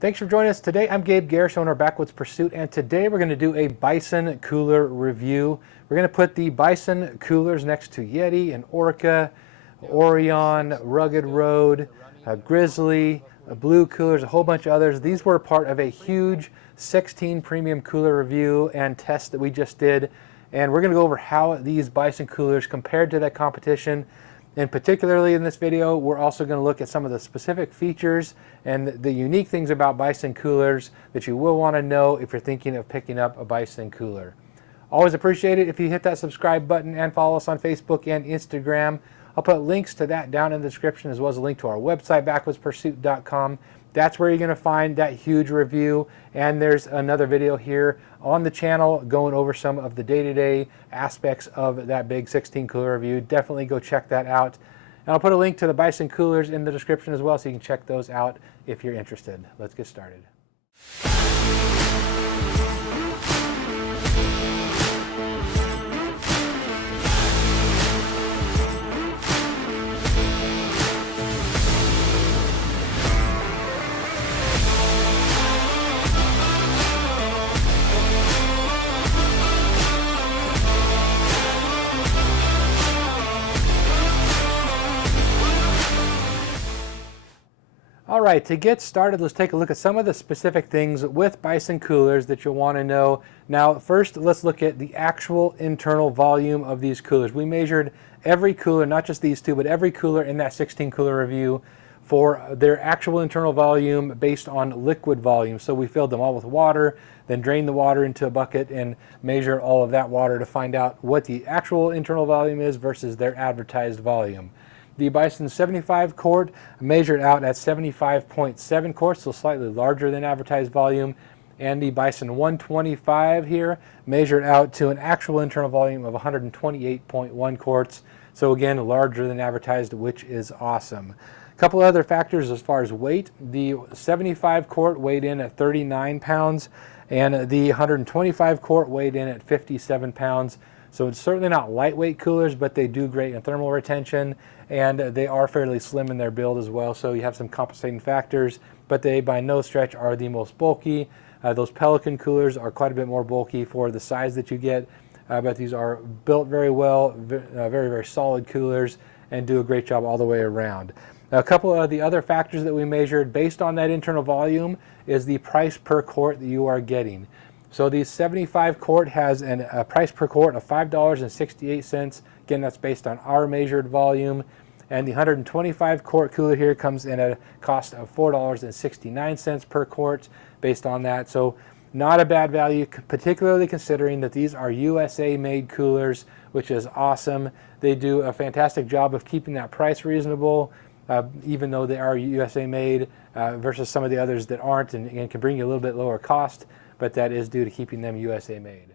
Thanks for joining us today. I'm Gabe Garrish, owner of Backwoods Pursuit, and today we're going to do a Bison Cooler review. We're going to put the Bison Coolers next to Yeti and Orca, Orion, Rugged Road, Grizzly, Blue Coolers, a whole bunch of others. These were part of a huge 16 premium cooler review and test that we just did, and we're going to go over how these Bison Coolers compared to that competition. And particularly in this video, we're also going to look at some of the specific features and the unique things about Bison Coolers that you will want to know if you're thinking of picking up a Bison Cooler. Always appreciate it if you hit that subscribe button and follow us on Facebook and Instagram. I'll put links to that down in the description, as well as a link to our website, backwoodspursuit.com. That's where you're going to find that huge review, and there's another video here on the channel going over some of the day-to-day aspects of that big 16 cooler review. Definitely go check that out. And I'll put a link to the Bison Coolers in the description as well, so you can check those out if you're interested. Let's get started. All right, to get started, let's take a look at some of the specific things with Bison Coolers that you'll want to know. Now, first, let's look at the actual internal volume of these coolers. We measured every cooler, not just these two, but every cooler in that 16 cooler review for their actual internal volume based on liquid volume. So we filled them all with water, then drained the water into a bucket and measured all of that water to find out what the actual internal volume is versus their advertised volume. The Bison 75 quart measured out at 75.7 quarts, so slightly larger than advertised volume. And the Bison 125 here measured out to an actual internal volume of 128.1 quarts. So again, larger than advertised, which is awesome. A couple other factors as far as weight. The 75 quart weighed in at 39 pounds, and the 125 quart weighed in at 57 pounds. So it's certainly not lightweight coolers, but they do great in thermal retention, and they are fairly slim in their build as well. So you have some compensating factors, but they by no stretch are the most bulky. Those Pelican coolers are quite a bit more bulky for the size that you get, but these are built very well, very, very solid coolers, and do a great job all the way around. Now, a couple of the other factors that we measured based on that internal volume is the price per quart that you are getting. So the 75 quart has a price per quart of $5.68. Again, that's based on our measured volume. And the 125 quart cooler here comes in at a cost of $4.69 per quart based on that. So not a bad value, particularly considering that these are USA made coolers, which is awesome. They do a fantastic job of keeping that price reasonable, even though they are USA made versus some of the others that aren't, and can bring you a little bit lower cost, but that is due to keeping them USA made.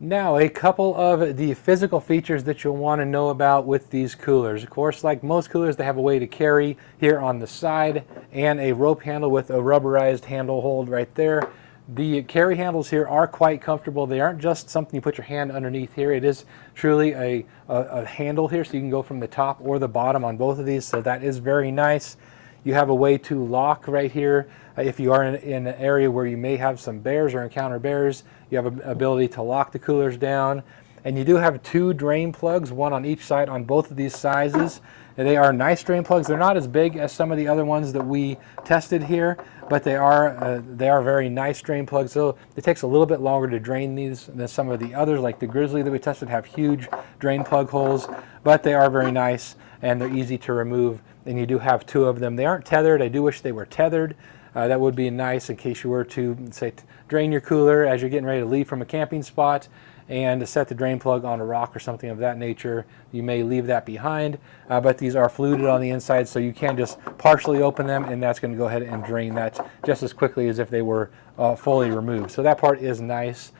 Now, a couple of the physical features that you'll want to know about with these coolers. Of course, like most coolers, they have a way to carry here on the side and a rope handle with a rubberized handle hold right there. The carry handles here are quite comfortable. They aren't just something you put your hand underneath here. It is truly a handle here, so you can go from the top or the bottom on both of these, so that is very nice. You have a way to lock right here. If you are in an area where you may have some bears or encounter bears, you have an ability to lock the coolers down. And you do have two drain plugs, one on each side on both of these sizes. And they are nice drain plugs. They're not as big as some of the other ones that we tested here, but they are very nice drain plugs. So it takes a little bit longer to drain these than some of the others, like the Grizzly that we tested have huge drain plug holes, but they are very nice and they're easy to remove. And you do have two of them. They aren't tethered. I do wish they were tethered. That would be nice in case you were to, say, drain your cooler as you're getting ready to leave from a camping spot and to set the drain plug on a rock or something of that nature. You may leave that behind, but these are fluted on the inside, so you can just partially open them, and that's going to go ahead and drain that just as quickly as if they were fully removed. So that part is nice.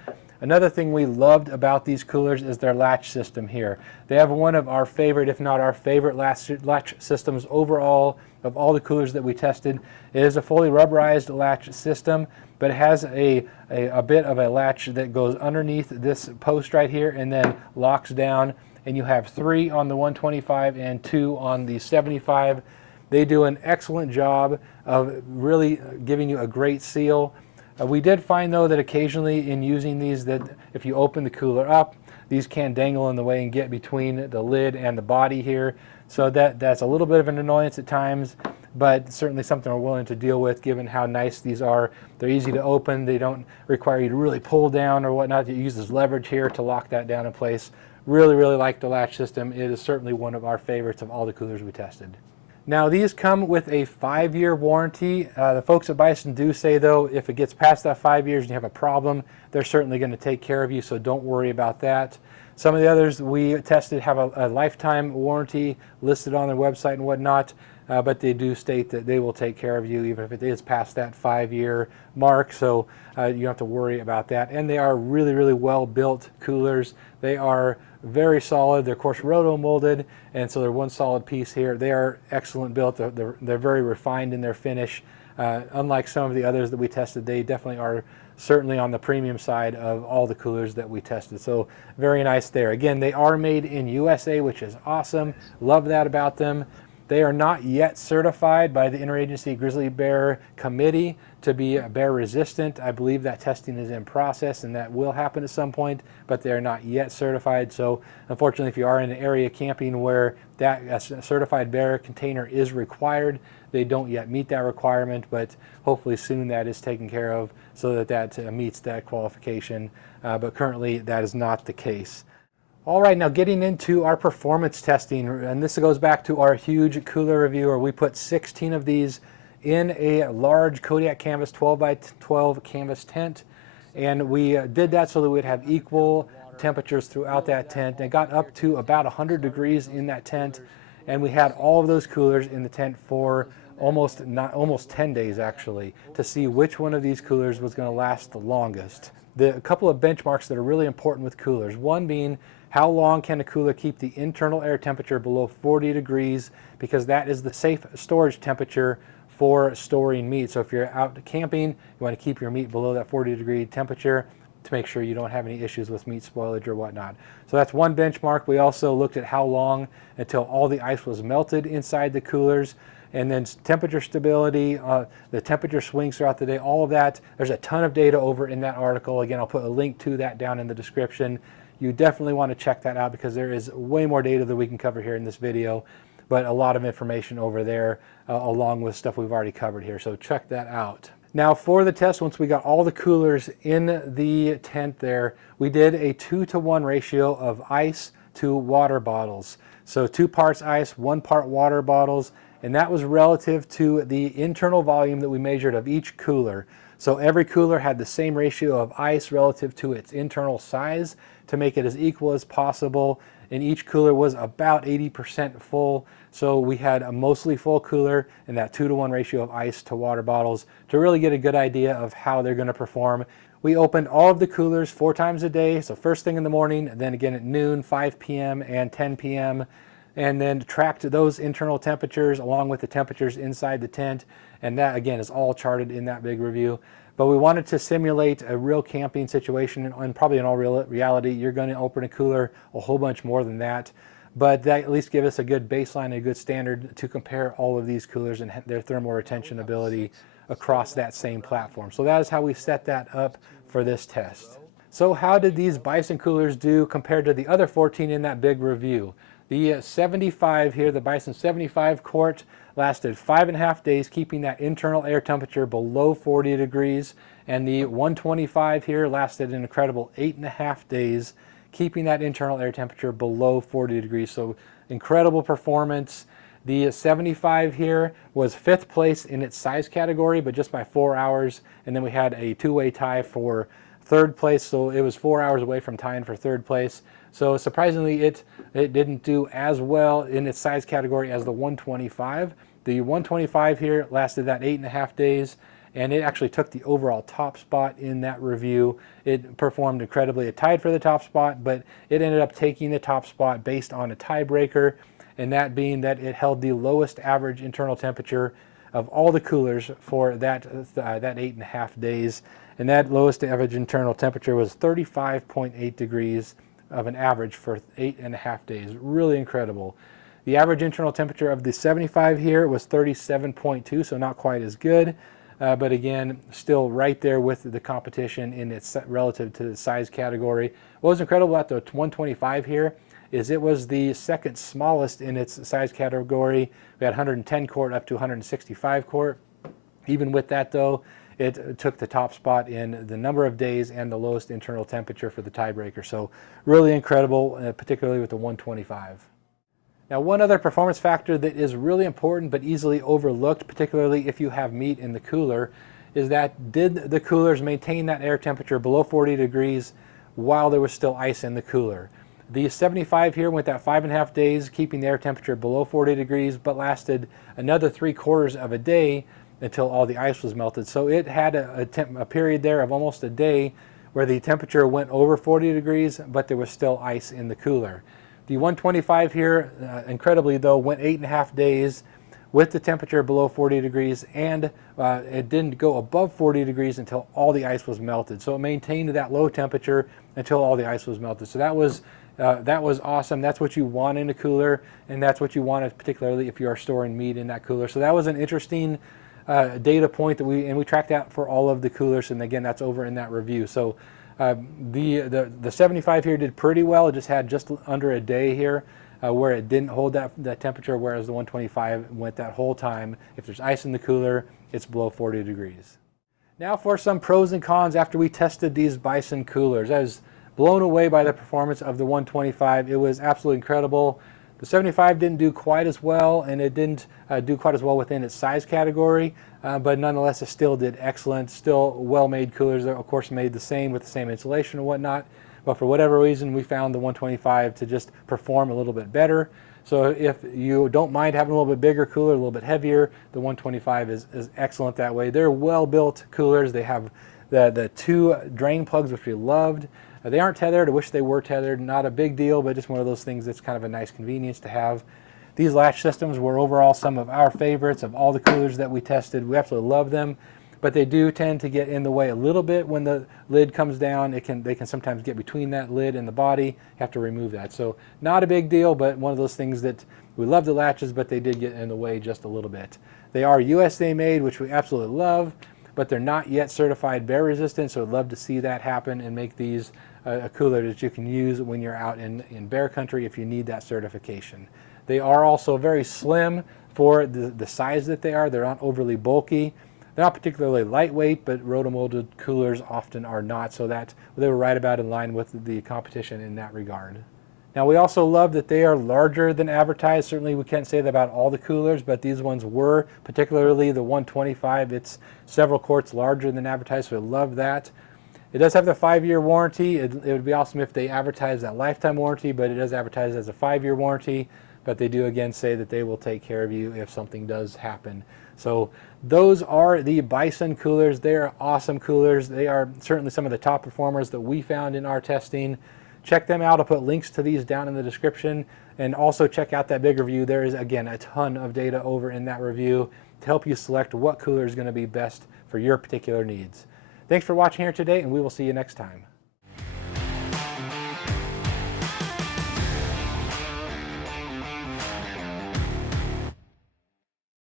Another thing we loved about these coolers is their latch system here. They have one of our favorite, if not our favorite, latch systems overall of all the coolers that we tested. It is a fully rubberized latch system, but it has a bit of a latch that goes underneath this post right here and then locks down, and you have 3 on the 125 and 2 on the 75. They do an excellent job of really giving you a great seal. We did find though that occasionally in using these that if you open the cooler up, these can dangle in the way and get between the lid and the body here. So that's a little bit of an annoyance at times, but certainly something we're willing to deal with given how nice these are. They're easy to open. They don't require you to really pull down or whatnot. You use this leverage here to lock that down in place. Really, really like the latch system. It is certainly one of our favorites of all the coolers we tested. Now these come with a 5-year warranty. The folks at Bison do say though, if it gets past that 5 years and you have a problem, they're certainly going to take care of you, so don't worry about that. Some of the others we tested have a lifetime warranty listed on their website and whatnot, but they do state that they will take care of you even if it is past that 5-year mark, so you don't have to worry about that. And they are really, really well built coolers. They are very solid. They're of course roto molded, and so they're one solid piece here. They are excellent built. They're very refined in their finish. Unlike some of the others that we tested, they definitely are certainly on the premium side of all the coolers that we tested. So very nice there. Again, they are made in USA, which is awesome. Love that about them. They are not yet certified by the Interagency Grizzly Bear Committee to be bear resistant. I believe that testing is in process and that will happen at some point, but they are not yet certified. So unfortunately, if you are in an area camping where that certified bear container is required, they don't yet meet that requirement, but hopefully soon that is taken care of so that meets that qualification. But currently that is not the case. All right, now getting into our performance testing, and this goes back to our huge cooler review where we put 16 of these in a large Kodiak canvas 12 by 12 canvas tent, and we did that so that we'd have equal temperatures throughout that tent. And it got up to about 100 degrees in that tent, and we had all of those coolers in the tent for almost 10 days actually to see which one of these coolers was going to last the longest. A couple of benchmarks that are really important with coolers, one being how long can a cooler keep the internal air temperature below 40 degrees, because that is the safe storage temperature for storing meat. So if you're out camping, you want to keep your meat below that 40-degree temperature to make sure you don't have any issues with meat spoilage or whatnot. So that's one benchmark. We also looked at how long until all the ice was melted inside the coolers, and then temperature stability, the temperature swings throughout the day, all of that. There's a ton of data over in that article. Again, I'll put a link to that down in the description. You definitely want to check that out because there is way more data that we can cover here in this video, but a lot of information over there along with stuff we've already covered here. So check that out. Now for the test, once we got all the coolers in the tent there, we did a 2-to-1 ratio of ice to water bottles. So 2 parts ice, 1 part water bottles, and that was relative to the internal volume that we measured of each cooler. So every cooler had the same ratio of ice relative to its internal size to make it as equal as possible, and each cooler was about 80% full. So we had a mostly full cooler and that 2-to-1 ratio of ice to water bottles to really get a good idea of how they're going to perform. We opened all of the coolers 4 times a day, so first thing in the morning, then again at noon, 5 p.m. and 10 p.m. and then tracked those internal temperatures along with the temperatures inside the tent, and that again is all charted in that big review. But we wanted to simulate a real camping situation, and probably in all reality you're going to open a cooler a whole bunch more than that, but that at least give us a good baseline and a good standard to compare all of these coolers and their thermal retention ability across that same platform. So that is how we set that up for this test. So how did these Bison coolers do compared to the other 14 in that big review? The 75 here, the Bison 75 quart, lasted 5.5 days, keeping that internal air temperature below 40 degrees. And the 125 here lasted an incredible 8.5 days, keeping that internal air temperature below 40 degrees. So incredible performance. The 75 here was 5th place in its size category, but just by 4 hours. And then we had a 2-way tie for 3rd place, so it was 4 hours away from tying for 3rd place. So surprisingly, it didn't do as well in its size category as the 125. The 125 here lasted that 8.5 days, and it actually took the overall top spot in that review. It performed incredibly. It tied for the top spot, but it ended up taking the top spot based on a tiebreaker, and that being that it held the lowest average internal temperature of all the coolers for that 8.5 days. And that lowest average internal temperature was 35.8 degrees of an average for 8.5 days. Really incredible. The average internal temperature of the 75 here was 37.2, so not quite as good. But again, still right there with the competition in its relative to the size category. What was incredible about the 125 here is it was the second smallest in its size category. We had 110 quart up to 165 quart. Even with that though, it took the top spot in the number of days and the lowest internal temperature for the tiebreaker. So really incredible, particularly with the 125. Now, one other performance factor that is really important but easily overlooked, particularly if you have meat in the cooler, is that did the coolers maintain that air temperature below 40 degrees while there was still ice in the cooler? The 75 here went that 5.5 days, keeping the air temperature below 40 degrees, but lasted another 3/4 of a day until all the ice was melted. So it had a period there of almost a day where the temperature went over 40 degrees, but there was still ice in the cooler. The 125 here, incredibly though, went 8.5 days with the temperature below 40 degrees, and it didn't go above 40 degrees until all the ice was melted. So it maintained that low temperature until all the ice was melted. So that was awesome. That's what you want in a cooler, and that's what you want, particularly if you are storing meat in that cooler. So that was an interesting data point that we tracked that for all of the coolers, and again, that's over in that review. So the 75 here did pretty well. It just had just under a day here where it didn't hold that temperature, whereas the 125 went that whole time. If there's ice in the cooler, it's below 40 degrees. Now for some pros and cons after we tested these Bison coolers. I was blown away by the performance of the 125. It was absolutely incredible. The 75 didn't do quite as well, and it didn't do quite as well within its size category, but nonetheless it still did excellent. Still well-made coolers. They're of course made the same with the same insulation and whatnot, but for whatever reason we found the 125 to just perform a little bit better. So if you don't mind having a little bit bigger cooler, a little bit heavier, the 125 is excellent that way. They're well-built coolers. They have the two drain plugs, which we loved. They aren't tethered. I wish they were tethered. Not a big deal, but just one of those things that's kind of a nice convenience to have. These latch systems were overall some of our favorites of all the coolers that we tested. We absolutely love them, but they do tend to get in the way a little bit when the lid comes down. They can sometimes get between that lid and the body. You have to remove that. So not a big deal, but one of those things that we love the latches, but they did get in the way just a little bit. They are USA made, which we absolutely love, but they're not yet certified bear resistant, so I'd love to see that happen and make these a cooler that you can use when you're out in bear country if you need that certification. They are also very slim for the size that they are. They're not overly bulky. They're not particularly lightweight, but rotomolded coolers often are not, so that they were right about in line with the competition in that regard. Now we also love that they are larger than advertised. Certainly we can't say that about all the coolers, but these ones were, particularly the 125. It's several quarts larger than advertised, so we love that. It does have the 5-year warranty. It would be awesome if they advertise that lifetime warranty, but it does advertise as a 5-year warranty. But they do again say that they will take care of you if something does happen. So those are the Bison coolers. They are awesome coolers. They are certainly some of the top performers that we found in our testing. Check them out. I'll put links to these down in the description, and also check out that big review. There is again a ton of data over in that review to help you select what cooler is going to be best for your particular needs. Thanks for watching here today, and we will see you next time.